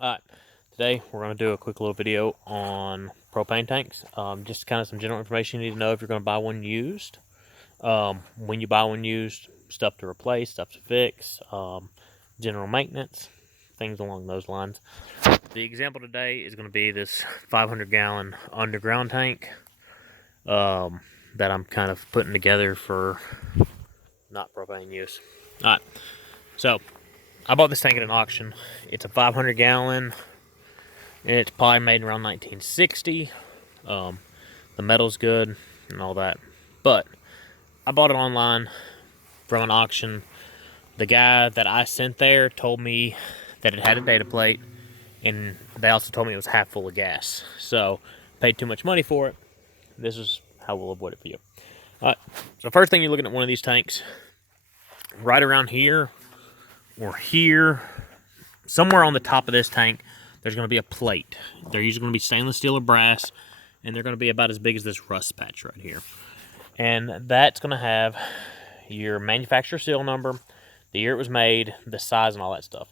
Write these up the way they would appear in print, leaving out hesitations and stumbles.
Alright, today we're going to do a quick little video on propane tanks. Just kind of some general information you need to know if you're going to buy one used. When you buy one used, stuff to replace, stuff to fix, general maintenance, things along those lines. The example today is going to be this 500-gallon underground tank that I'm kind of putting together for not propane use. Alright, so I bought this tank at an auction. It's a 500-gallon. It's probably made around 1960. The metal's good and all that. But I bought it online from an auction. The guy that I sent there told me that it had a data plate, and they also told me it was half full of gas. So, paid too much money for it. This is how we'll avoid it for you. Alright, so first thing you're looking at one of these tanks, right around here, or here, somewhere on the top of this tank, there's going to be a plate. They're usually going to be stainless steel or brass, and they're going to be about as big as this rust patch right here. And that's going to have your manufacturer seal number, the year it was made, the size, and all that stuff.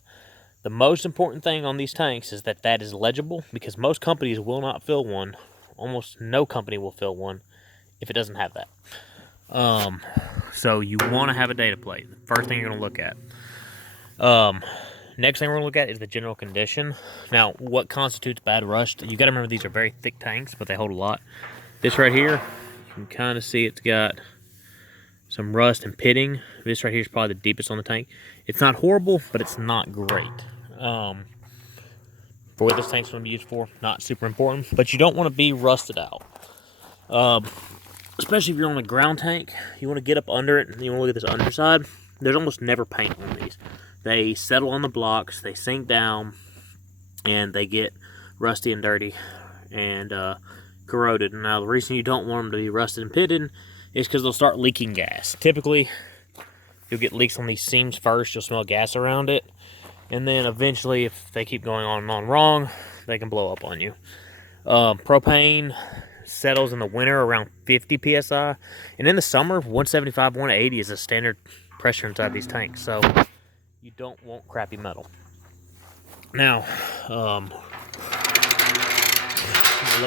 The most important thing on these tanks is that that is legible, because most companies will not fill one. Almost no company will fill one if it doesn't have that. So you want to have a data plate. First thing you're going to look at. Next thing we're going to look at is the general condition. Now, what constitutes bad rust? You got to remember these are very thick tanks, but they hold a lot. This right here, you can kind of see it's got some rust and pitting. This right here is probably the deepest on the tank. It's not horrible, but it's not great. For what this tank's going to be used for, not super important, but you don't want to be rusted out. Especially if you're on a ground tank, you want to get up under it and you want to look at this underside. There's almost never paint on these. They settle on the blocks, they sink down, and they get rusty and dirty and corroded. Now, the reason you don't want them to be rusted and pitted is because they'll start leaking gas. Typically, you'll get leaks on these seams first, you'll smell gas around it, and then eventually, if they keep going on and on wrong, they can blow up on you. Propane settles in the winter around 50 psi, and in the summer, 175, 180 is a standard pressure inside these tanks. So you don't want crappy metal. Now, lower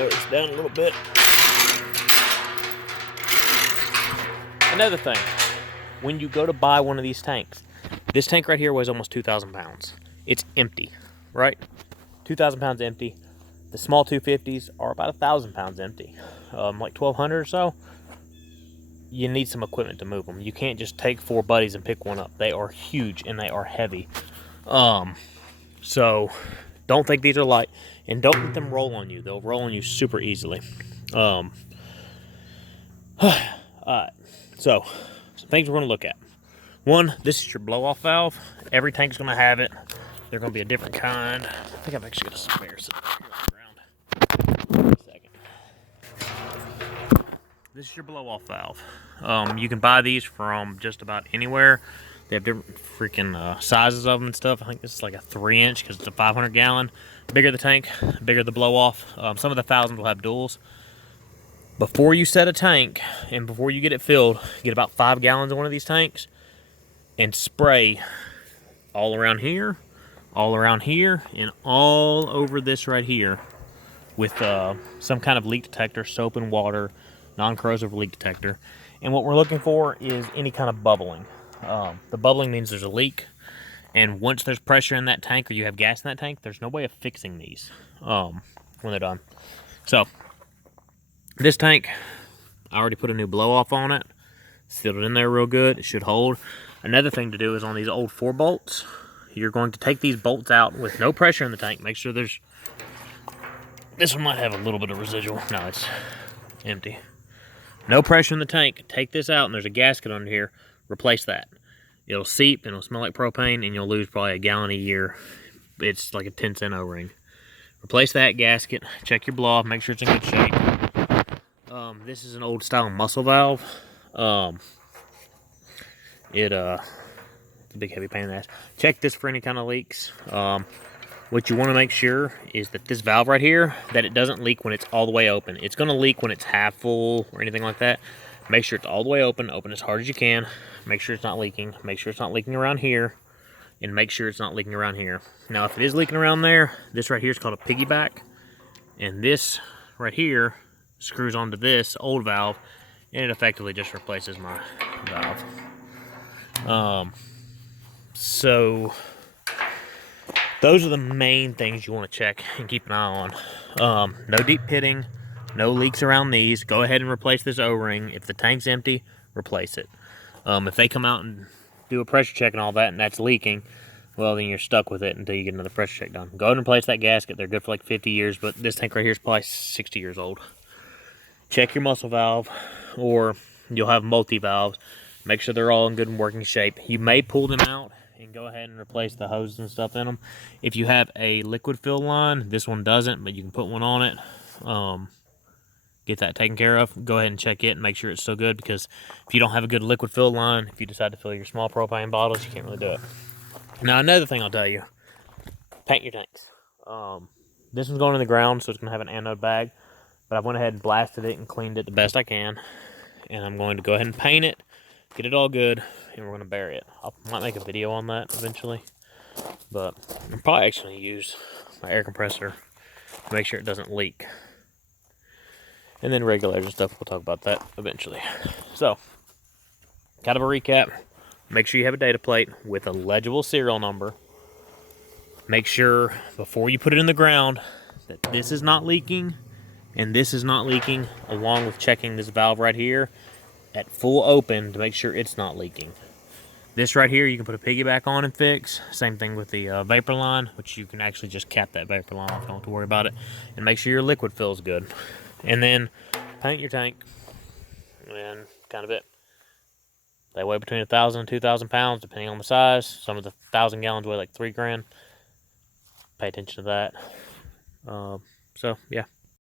this down a little bit. Another thing, when you go to buy one of these tanks, this tank right here weighs almost 2,000 pounds. It's empty, right? 2,000 pounds empty. The small 250s are about 1,000 pounds empty, like 1,200 or so. You need some equipment to move them. You can't just take 4 buddies and pick one up. They are huge and they are heavy. So don't think these are light, and don't let them roll on you. They'll roll on you super easily. Alright, so some things we're going to look at. One, this is your blow-off valve. Every tank's going to have it. They're going to be a different kind. I think I've actually got a spare sitting here on the ground. This is your blow-off valve. You can buy these from just about anywhere. They have different freaking sizes of them and stuff. I think this is like a 3-inch because it's a 500-gallon. Bigger the tank, bigger the blow-off. Some of the 1000s will have duals. Before you set a tank and before you get it filled, get about 5 gallons of one of these tanks and spray all around here, and all over this right here with some kind of leak detector, soap and water, non-corrosive leak detector. And what we're looking for is any kind of bubbling. The bubbling means there's a leak, and once there's pressure in that tank or you have gas in that tank, there's no way of fixing these when they're done. So this tank, I already put a new blow-off on it, sealed it in there real good. It should hold. Another thing to do is on these old 4 bolts, you're going to take these bolts out with no pressure in the tank. Make sure there's, this one might have a little bit of residual. No, it's empty. No pressure in the tank. Take this out, and there's a gasket under here. Replace that. It'll seep, and it'll smell like propane, and you'll lose probably a gallon a year. It's like a 10-cent O-ring. Replace that gasket. Check your blow-off. Make sure it's in good shape. This is an old style muscle valve. It's a big heavy pain in the ass. Check this for any kind of leaks. What you want to make sure is that this valve right here, that it doesn't leak when it's all the way open. It's going to leak when it's half full or anything like that. Make sure it's all the way open. Open as hard as you can. Make sure it's not leaking. Make sure it's not leaking around here. and make sure it's not leaking around here. Now, if it is leaking around there, this right here is called a piggyback, and this right here screws onto this old valve, and it effectively just replaces my valve. So those are the main things you want to check and keep an eye on. No deep pitting, no leaks around these. Go ahead and replace this O-ring. If the tank's empty, replace it. If they come out and do a pressure check and all that, and that's leaking, well, then you're stuck with it until you get another pressure check done. Go ahead and replace that gasket. They're good for like 50 years, but this tank right here is probably 60 years old. Check your mussel valve, or you'll have multi-valves. Make sure they're all in good and working shape. You may pull them out and go ahead and replace the hoses and stuff in them. If you have a liquid fill line, this one doesn't, but you can put one on it. Get that taken care of. Go ahead and check it and make sure it's still good, because if you don't have a good liquid fill line, if you decide to fill your small propane bottles, you can't really do it. Now, another thing I'll tell you, paint your tanks. This one's going in the ground, so it's going to have an anode bag, but I went ahead and blasted it and cleaned it the best I can, and I'm going to go ahead and paint it, get it all good, and we're going to bury it. I might make a video on that eventually, but I'll probably actually use my air compressor to make sure it doesn't leak. And then regulators and stuff, we'll talk about that eventually. So, kind of a recap. Make sure you have a data plate with a legible serial number. Make sure before you put it in the ground that this is not leaking and this is not leaking, along with checking this valve right here at full open to make sure it's not leaking. This right here you can put a piggyback on and fix. Same thing with the vapor line, which you can actually just cap that vapor line off. Don't have to worry about it. And make sure your liquid fill's good. And then paint your tank, and kind of it. They weigh between 1,000 and 2,000 pounds, depending on the size. Some of the 1,000 gallons weigh like 3 grand. Pay attention to that. So, yeah.